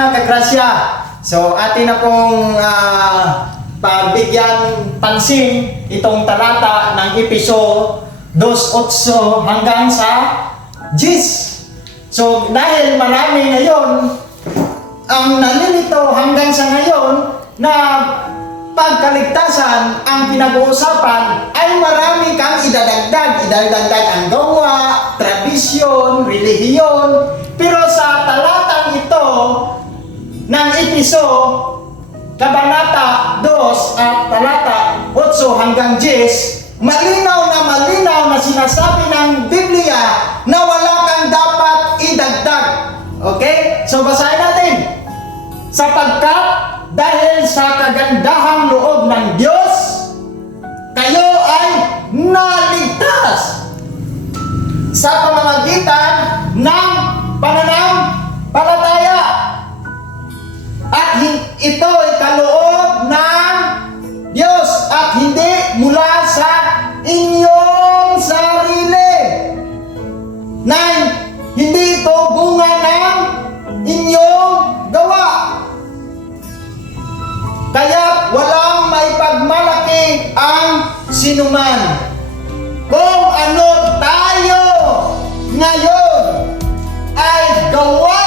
mga kagrasya, so atin na pong pagbigyan pansin itong talata ng episode 2:8 hanggang sa 10. So dahil marami ngayon ang nalilito hanggang sa ngayon na pagkaligtasan ang pinag-uusapan, ay marami kang idadagdag ang gawa, tradisyon, relihiyon. Pero sa talatang ito ng episode, kabanata 2 at talata 8 hanggang 10, malinaw na sinasabi ng Biblia na wala kang dapat idagdag. Okay? So basahin natin. Sapagkat dahil sa kagandahang loob ng Diyos, kayo ay naligtas sa pamamagitan ng pananampalataya. At ito ay kaloob ng Diyos at hindi mula sa inyong sarili. Hindi ito bunga ng inyong gawa. Kaya walang maipagmalaki ang sinuman. Kung ano tayo ngayon ay gawa